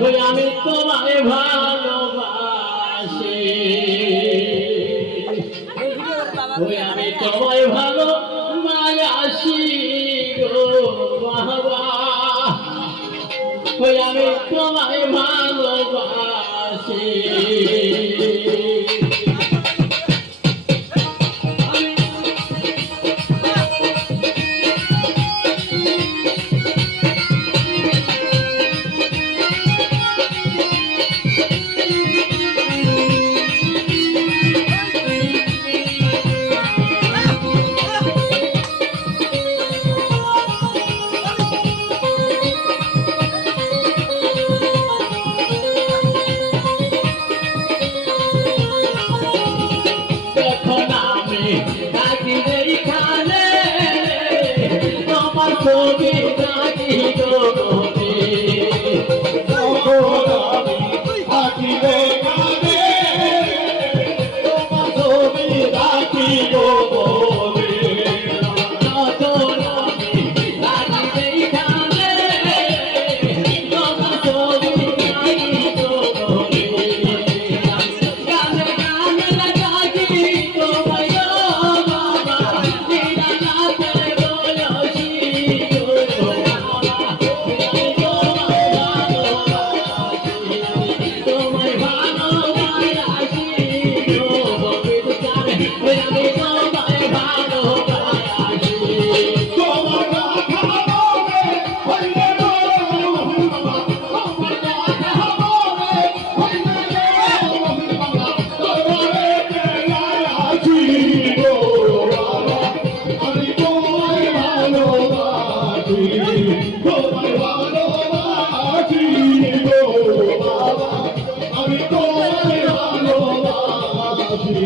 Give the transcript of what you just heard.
ওই আমি তোমায় ভালোবাসি, ওই আমি তোমায় ভালো মায়াসি গো বাবা, ওই আমি তোমায় ভালোবাসি। ছবি রাখি গো মনে, তখন আমি থাকিলে কাঁদে, তোমার ছবি রাখি গো মনে, তখন আমি থাকিলে কাঁদে, তোমার ছবি রাখি গো মনে, গানে গানে লাগাই তোমায় বাবা, নিরালাতে বয়সী তোমায় ভালোবাসি গো বাবা, আমি তোমায় ভালোবাসি।